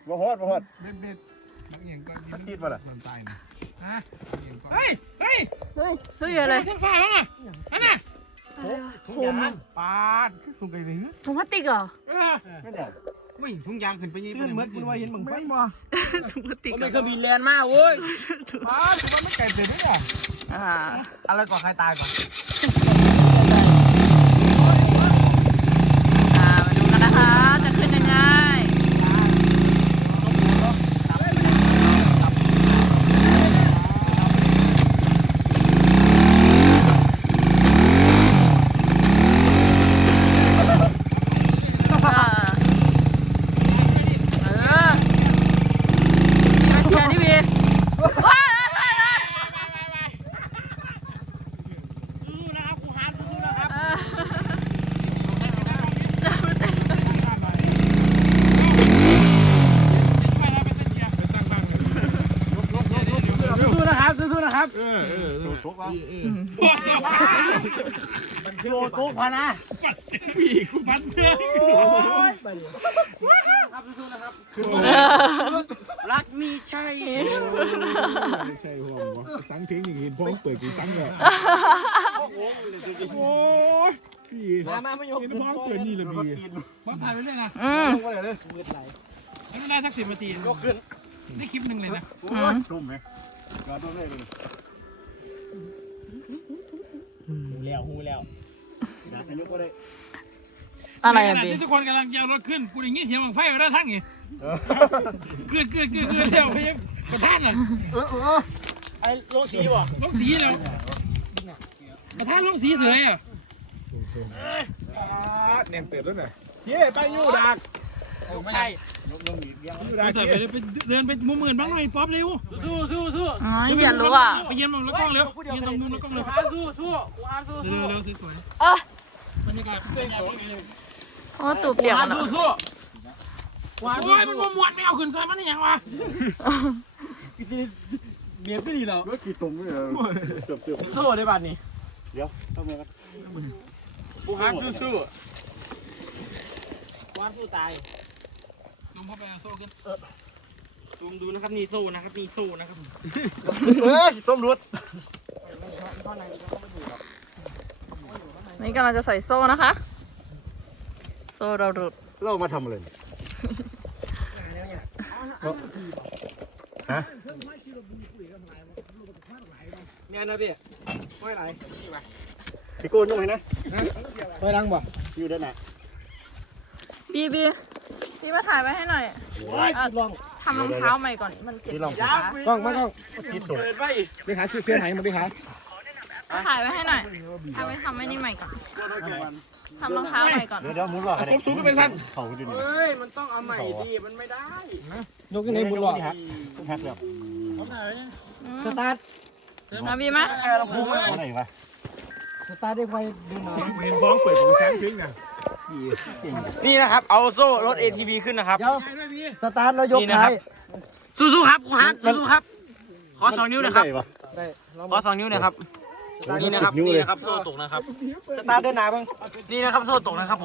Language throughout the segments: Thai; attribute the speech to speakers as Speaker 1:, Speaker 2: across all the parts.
Speaker 1: บ่ฮอด
Speaker 2: เบ็ดนักเอียงก็ติดป่ะล่ะตายนะเฮ้ย
Speaker 3: อะไร
Speaker 2: ขึ้นฟ้าบ้างอ่ะนั่นน่ะถุงยางปาดขึ้นสูงไกลเลย
Speaker 3: ถุงพลาสติกเหรอ
Speaker 1: ไม่ได้
Speaker 2: ไม่ถุงยางขึ้นไปยี่ปุ่นเหมือนมันว่าเห็นมึงไฟบ่
Speaker 3: ถุงพลาสติก
Speaker 4: มันเคยบินแลนด์มากเว้ย
Speaker 2: ปาดมันไม่ไกลเสร็จด้วยอ่ะ
Speaker 4: อะไรก่อนใครตายก่อน
Speaker 3: มาดูกันนะคะจะขึ้นยังไง
Speaker 4: สู้นะครับ
Speaker 1: โชคแล้ว
Speaker 4: โอ้โหพอนะ
Speaker 2: ปีกปันเชื่อ
Speaker 4: ครับสู้นะครับรักมีใช่
Speaker 2: ใช่พ่อสังเพลงอย่างเห็นพ่อเปิดกูสังเลยโอ้ยพี่
Speaker 4: มาไม่ยก
Speaker 2: เห็นพ่อเปิดนี่เลยพี่พ่อถ่ายไปเลยนะ
Speaker 1: ลงไปเลย
Speaker 2: ไม่ได้สัก10 นาทียกขึ้นนี่คลิปหนึ่งเลยนะ
Speaker 1: โอ้ยชุ่มไหมกระโดดเลยเลย
Speaker 4: หูแล้ว
Speaker 1: อยากให้ยกก็ได้
Speaker 3: อะไรอ่ะบี
Speaker 2: ทุกคนกำลังจะเอารถขึ้นกูอย่างงี้เสียงบังไฟไปได้ทั้งไงเกิดเที่ยวไปยังกระท่านเหรอ
Speaker 4: ไอ้โลสีบ่
Speaker 2: ลงสีแล้วกระท่านลงสีเสยอ่ะเนียนเติบแล้วน่ะเย้ไปยูดัก
Speaker 4: ไม่ใช่
Speaker 2: ยูดักไปเดินไปมุมอื่นบ้างหน่อยป๊อปเร็ว
Speaker 4: สู้
Speaker 3: อ๋ออยากรู้อ่ะ
Speaker 2: ไปยืนมุมแล้วกล้องเร็วยืนตรงมุมแล้วกล้องเร็ว
Speaker 4: สู้
Speaker 2: เร็วสวยบรรยากาศสวย
Speaker 3: โอ้ตูเปียกมัน
Speaker 4: สู้
Speaker 2: โอ้ยมันมวนไม่เอาขึ้นเลยมันนี่ยังวะ
Speaker 4: เมียพี่ดีแล้ว
Speaker 1: รถขี่ตรงเลยเติบ
Speaker 4: สู้ได้บ้านนี้
Speaker 1: เดี๋ยวทำไมกัน
Speaker 4: กูฮักสู้วานสู้ตาย
Speaker 2: ลงเข้าไปโซ่ขึ้น
Speaker 4: ซูมดูนะครับนี่โซ่นะครับนี่โซ่นะครับ
Speaker 1: เฮ้ยต้มรถ
Speaker 3: นี่กำลังจะใส่โซ่นะคะ โซ่เราหลุด
Speaker 1: เรามาทำอะไรฮะ
Speaker 4: เนี่ยนะพี่ไม่ไหล
Speaker 1: พี่โก้ยุ่งไหมนะ
Speaker 4: ไปดังบ่
Speaker 1: อยู่ด้านไหน
Speaker 3: บีมาถ่ายไว้ให้หน่อยทำรองเท้าใหม่ก่อนมันเจ็บขา
Speaker 4: กล้องมา
Speaker 1: ที่สุด
Speaker 2: ไปหาซื้อเสื้อไหนมาดิคะ
Speaker 3: ถ่ายไว้ให้หน่อยเอาไปทำไว้นี่ใหม่ก่อนทำรองเท้าใหม่ก่อน
Speaker 1: เดี๋ยวมุนหลอกอะไร
Speaker 2: ผมสูงก็เป็นสั้น
Speaker 1: เขาดิน
Speaker 4: เฮ้ยมันต้องเอาใหม่ดิมันไม่ได้
Speaker 1: ยกขึ้นในมุนหลอกฮะแพ็คแล้ว
Speaker 4: สตาร์ท
Speaker 3: มาบีมา
Speaker 1: ไหนวะ
Speaker 4: สตาร์ทได้ไฟดูหน่อย
Speaker 2: เห็นฟ้องเปิดกูแซงทิ้งนะ
Speaker 4: นี่นะครับเอาโซ่รถ ATV ขึ้นนะครับ
Speaker 5: สตาร์ทแล้วยกท้าย
Speaker 4: สู้ๆครับกูฮักสู้ๆครับขอ2 นิ้วนะครับขอ2 นิ้วนะครับนี่นะครับโซ่ตกนะครับ
Speaker 5: สตาร์ทเดินหนาบ้าง
Speaker 4: นี่นะครับโซ่ตกนะครับผม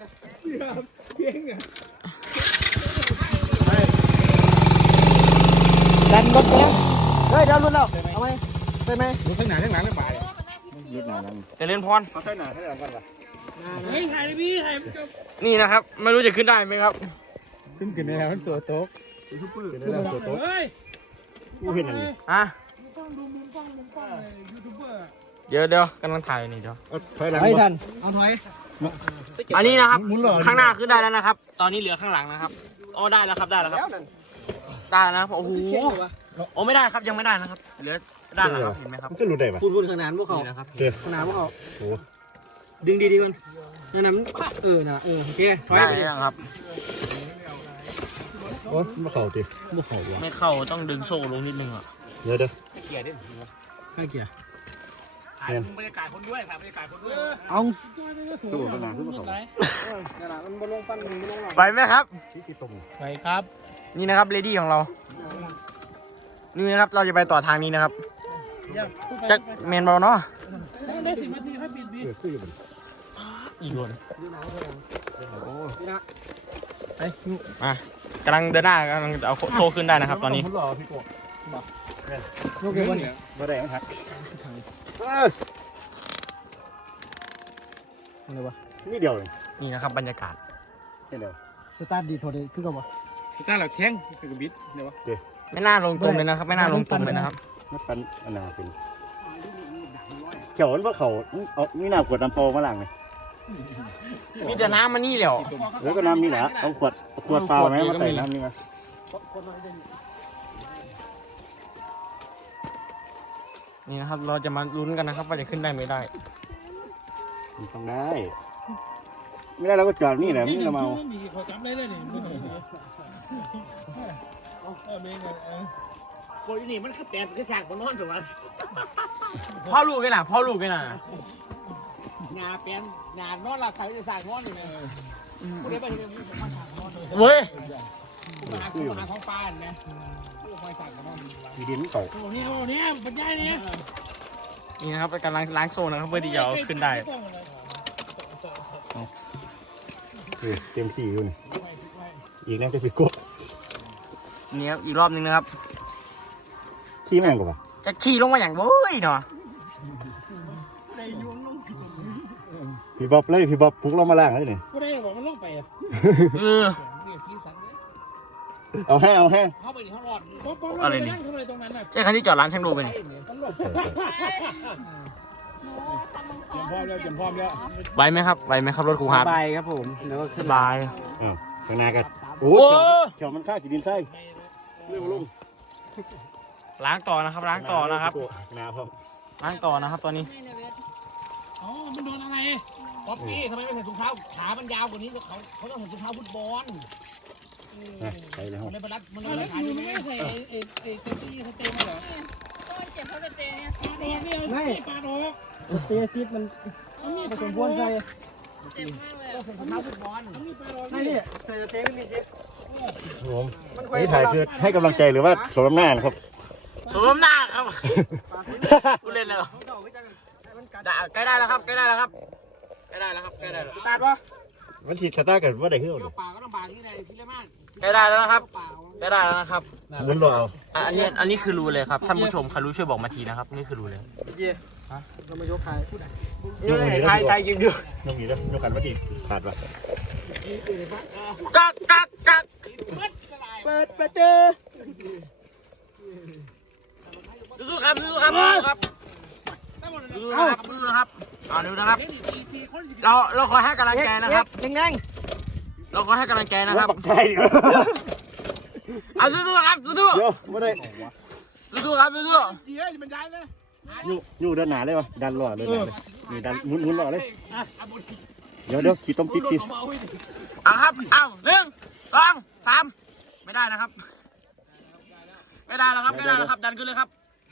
Speaker 5: ดันรถไปแล้วเฮ้ยเดี๋ยวรุนแล้วเอาไหมไปไหม
Speaker 2: รถข้างหน้าข้างหลังไม่ไป
Speaker 1: ยึดหนานั่ง
Speaker 4: เจริญพร
Speaker 1: เขาใช้หนาให้หลังกันวะ
Speaker 2: เฮ้ยถ่ายเลยพี่ถ่ายมันก็
Speaker 4: นี่นะครับไม่รู้จะขึ้นได้ไหมครับ
Speaker 2: ขึ้นในแล้วมันสวยโต๊ะ
Speaker 1: เป็นเรื่องตัวโต๊ะ
Speaker 2: เฮ้ย
Speaker 1: กูเห็นอะไร
Speaker 4: อ่ะ
Speaker 2: ต้องดูมุมกล้องยูทูบเบอร์
Speaker 4: เดี๋ยวกำลังถ่ายนี่เดี๋ยว
Speaker 1: ถอยหลัง
Speaker 5: ไปทัน
Speaker 2: เอาถอย
Speaker 4: อันนี้นะครับ
Speaker 1: มุนหลอก
Speaker 4: ข้างหน้าขึ้นได้แล้วนะครับ ตอนนี้เหลือข้างหลังนะครับอ๋อได้แล้วครับได้แล้วครับได้แล้วนะครับโอ้โหโอ้ไม่ได้ครับยังไม่ได้นะครับเหลือด้านหลังครับเห็นไหมครับ
Speaker 1: มันก็หลุดได้ปะ
Speaker 5: พูดขนาดพวกเขา
Speaker 4: นี่นะครับ
Speaker 1: เจ๊
Speaker 5: ขนาดพวกเขา
Speaker 1: โอ้
Speaker 5: ดึงดีๆกันนั่นน่ะมันนะโอเคถอย
Speaker 4: ได้
Speaker 5: ไปดิ
Speaker 4: แล้วครับ
Speaker 1: โอ้มาเข่าดิมาเข่าว่ะ
Speaker 4: ไม่เข้าต้องดึงโซ่ลงนิดนึงอ่ะ
Speaker 1: เดี๋ยว
Speaker 5: ใกล้เกียร์
Speaker 4: ถ่ายบรรยากาศคนด้วยถ่ายบรรยากาศคนด้วย
Speaker 5: เอา
Speaker 1: ตัวขนาดขึ้นมาเข่า
Speaker 5: นั่นน่ะมันบนลงฟันมันบนลงหลัง
Speaker 4: ไปไหมครับ
Speaker 1: ที่ตรง
Speaker 4: ไปครับ นี่นะครับเลดี้ของเรานี่นะครับเราจะไปต่อทางนี้นะครับจากเมนบอลเนาะ
Speaker 2: ได้10 นาทีให้ปิดบี
Speaker 1: คืออยู่บน
Speaker 4: อีกคน
Speaker 1: โอ้
Speaker 4: ไปมากำลังเดินหน้ากำลังเอาโซ่ขึ้นได้นะครับ ตอนนี้
Speaker 1: ผมรอพี่โก้
Speaker 5: โอเควันนี้
Speaker 1: มาได้ไหมครับ
Speaker 5: อะไรวะ
Speaker 1: นี่เดียวเลย
Speaker 4: นี่นะครับบรรยากาศ
Speaker 1: นี่เดียว
Speaker 5: สตาร์ทดีโทรเลยขึ้นกับวะ
Speaker 2: ต้าเราแข้งเป็นกระบิดเนี่ยวะ
Speaker 4: ไม่น่าลงตรงเลยนะครับ ไม่น่าลงตรงเลยนะครับ
Speaker 1: มันเป็นอันนาเป็นเขียวมันว่าเขาเอานี่น้ำขวดน้ำโปมาล้างเลย
Speaker 4: มีแต่น้ำมานี่แล้ว
Speaker 1: แล้วก็น้ำนี่นะเอาขวดเปล่าไหมมาใส่น้ำนี่มา
Speaker 4: นี่นะครับ เราจะมาลุ้นกันนะครับว่าจะขึ้นได้ไม่ได้
Speaker 1: ต้องได้ ไม่ได้เราก็จอดนี่แหละนี่เราเมา
Speaker 2: เขาจับได้เลยนี่คนนี่มันคือแปลกคือสากบนนอนถูกไหม
Speaker 4: พ่อลูกกันนะพ่อลูกกันนะ
Speaker 2: งาแปลนงานอนหลับใครจะสากนอนอยู่เนี่ยคนนี้ไปเรียนมาสากนอน
Speaker 4: เว้ย
Speaker 2: มาหาท้องฟ้าเนี่ยผู้คอยสากนอน
Speaker 1: ดีดินเก่า
Speaker 2: โอ้เนี่ยปัญญาเนี่ย
Speaker 4: นี่นะครับกำลังล้างโซนนะครับเพื่อที่จะเอาขึ้นได้
Speaker 1: เต็มที่อยู่นี่อีกนั่นจะพี่โก้
Speaker 4: นี่ครับอีกรอบนึงนะครับ
Speaker 1: ขี้แม่งกว่า
Speaker 4: จะขี่ลงมาอย่างเว้ยเนาะ
Speaker 1: พี่บ๊อบเลยพี่บ๊อบปลุกเรามาล้างเลยนี่
Speaker 2: ผู้ใดบอกมันลงไปอ่ะ
Speaker 4: เออ
Speaker 2: เนี่ยสีสันเนี่ย
Speaker 1: เอาแห้เอาแห้
Speaker 2: เข้าไปดิเขารอดป๊อปนั่งทำอะไรตรงนั้นน่ะ
Speaker 4: ใช่คันที่จอดร้านช่างดูไปนี่
Speaker 2: มันหลบ
Speaker 3: หนูทำรอง
Speaker 2: เตรียมพร้อม
Speaker 3: เท้า
Speaker 2: แล้วเตรียมพร้อมแล้ว
Speaker 4: ไหวไหมครับไหวไหมครับรถครูฮาร์ด
Speaker 5: สบายครับผมแล้วก็
Speaker 4: ส
Speaker 5: ขึ้น
Speaker 4: บาย
Speaker 1: ข้างหน้ากันโอ้เขียวมันฆ่าจีดินไส้เรื่องลุง
Speaker 4: ล้างต่อนะครับล้างต่อนะครับ
Speaker 1: นาพร้อม
Speaker 4: ล้างต่อนะครับตอนนี้
Speaker 2: อ๋อมันโดนอะไรป๊อปปี้ทำไมไม่ใส่ถุงเท้าขามันยาวกว่านี้เขาต้องใส่ถุงเท้าฟุตบอล
Speaker 1: ใส่เลยห้อง
Speaker 2: ในบรรลัดมันเลยขาอยู่ไม่ใส่เซฟตี้สเตย์มาเหรอ
Speaker 3: ก็เจ็บเพราะเป็นเจเนี่ย
Speaker 2: ปาดอกเนี่ยปาดอก
Speaker 5: เตะซิดมันผสมพวนใส่
Speaker 3: เจ็บมากเลย
Speaker 2: ต้องใส่ถุงเท้าฟุตบอลมีปาดอก
Speaker 5: ไม่เนี่ยใส่เตะไม่มีซิด
Speaker 1: ผมนี่ถ่ายคือให้กำลังใจหรือว่าสมน้ำหน้าครับ
Speaker 4: สวมหน้าครับผู้เล่นแล้วใกล้ได้แล้วครับใกล้ได้แล้วครับใกล้ได้แล้วครับใกล้ได้แล้ว
Speaker 5: สตาร์ทวะ
Speaker 1: มันฉีดสตาร์ทกันว่าได้ขึ้นหรอ
Speaker 2: ป่าก็ลำบากที่ไหนที่เล่มาก
Speaker 4: ใกล้ได้แล้วนะครับใกล้ได้แล้วนะครับ
Speaker 1: มุนรอเอา
Speaker 4: อันนี้คือรูเลยครับท่านผู้ชมใครรู้ช่วยบอกมาทีนะครับนี่คือรูเลย
Speaker 5: เย่เรามายกใคร
Speaker 4: ไทยยิงดู
Speaker 1: น้องหนีแล้วน้องกันว่าดีขาดว่ะ
Speaker 4: กักกักกัก
Speaker 5: เปิดประตู
Speaker 4: สู้ๆครับสู้ๆครับสู้ๆครับสู้ๆนะครับสู้ๆนะครับเอาดูนะครับเราขอให้กำลังใจนะครับ
Speaker 5: แดง
Speaker 4: เราขอให้กำลังใจนะครับ
Speaker 1: ใช่เดี๋ยว
Speaker 4: เอาสู้ๆครับสู้
Speaker 1: เดี๋ยวไม่ได้
Speaker 4: ๆสู้ๆครับสู้
Speaker 2: เดี๋ยวจะบรรยายเลย
Speaker 1: อยู่ด้านหนาเลยวะดันรอเลยนี่ดันมุนรอเลยเดี๋ยวขี่ต้มติดกิน
Speaker 4: ๆเอาครับเอา1 2 3ไม่ได้นะครับไม่ได้แล้วครับไม่ได้แล้วครับดันขึ้นเลยครับ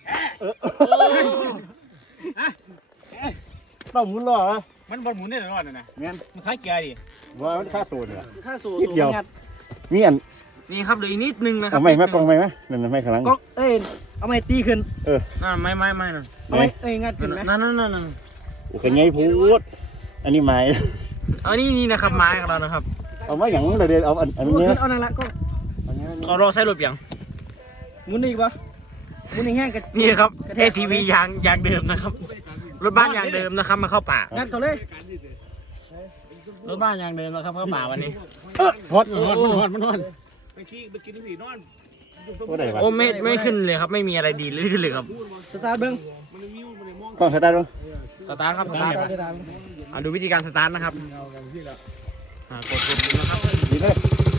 Speaker 1: ต้องมุนรอฮะ
Speaker 2: มันบอลหมุนได้ตลอดนะ
Speaker 1: งั้น
Speaker 2: มันคล้ายเกียร์ดิ
Speaker 1: ว่ามันค่าโซนเนี่ย
Speaker 5: ข้าสู่
Speaker 1: นิดเดียวมีอัน
Speaker 4: นี่ครับเหลืออีกนิดนึงนะครั
Speaker 1: เอาไม่ไหมกองไม่ไหมนั่นไม่ข้างหลัง
Speaker 5: ก็เอ้ยเอาไม่ตีขึ้น
Speaker 4: นั่นไม่นั่น
Speaker 5: เอาไม่งัดขึ้นไหม
Speaker 4: นั่น
Speaker 1: โอ้ยไงพูดอันนี้ไม้
Speaker 4: เอานี่นะครับไม้ของเรานะครับ
Speaker 1: เอามาอย่างเดี๋ยวเอาอันนี้
Speaker 5: เอานั่นละก็
Speaker 4: เขารอใช้รถเปียง
Speaker 5: หมุนอีกวะหมุนแห้งกัน
Speaker 4: นี่ครับเททีวียางเดิมนะครับรถบ้านยางเดิมนะครับมาเข้าป่า
Speaker 5: งัดเขาเลย
Speaker 4: รถบ้านยางเดิมนะครับเข้าป่าวันนี้
Speaker 1: ฮอต
Speaker 2: มันนอนไปกินสีนอน
Speaker 1: ว่าได้ปะ
Speaker 4: โอ้ไม่ขึ้นเลยครับไม่มีอะไรดีเลยครับ
Speaker 5: สตาร์ทเบิ้ง
Speaker 1: กล้องใช้ได้หรอ
Speaker 4: สตาร์ทครับสตาร์ทดูวิธีการสตาร์ทนะครับกดปุ่มนะครับ
Speaker 1: ดีเลย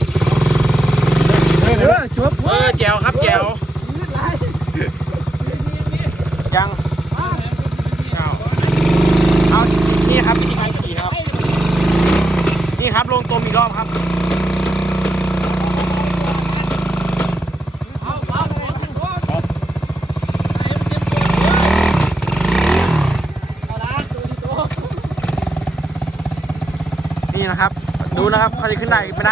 Speaker 5: จบ
Speaker 4: แจวครับแจวยังเอานี่ครับวิธีการขี่ครับนี่ครับลงตัวอีกรอบครับนี่นะครับดูนะครับเขาจะขึ้นได้ไม่ได้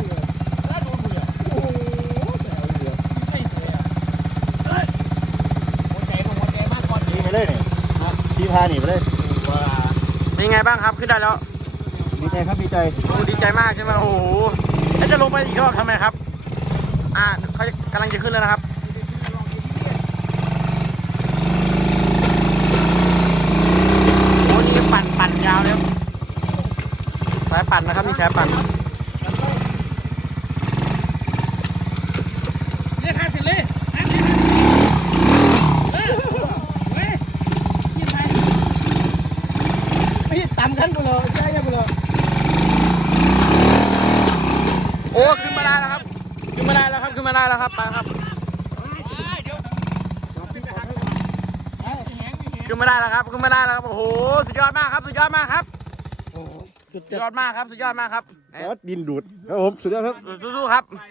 Speaker 1: ดีไปเลยนี่ทีพาหนีไปเลย
Speaker 4: เป็นไงบ้างครับขึ้นได้แล้ว
Speaker 1: ดีใจครับดีใจ
Speaker 4: โอ้ดีใจมากใช่ไหมโอ้โหแล้วจะลงไปอีกรอบทำไมครับเขากำลังจะขึ้นแล้วนะครับโอ้นี่ปั่นยาวเลยสายปั่นนะครับมีสายปั่นเนี่ยทางเสร็จเลย
Speaker 5: ตามกันกูเลยใช่กูเลย
Speaker 4: โอ้ขึ้นมาได้แล้วครับขึ้นมาได้แล้วครับไปครับขึ้นมาได้แล้วครับโอ้โหสุดยอดมากครับสุดยอดมากครับ
Speaker 1: ดินดูดครับผมสุดยอดครับ
Speaker 4: สู้ๆครับ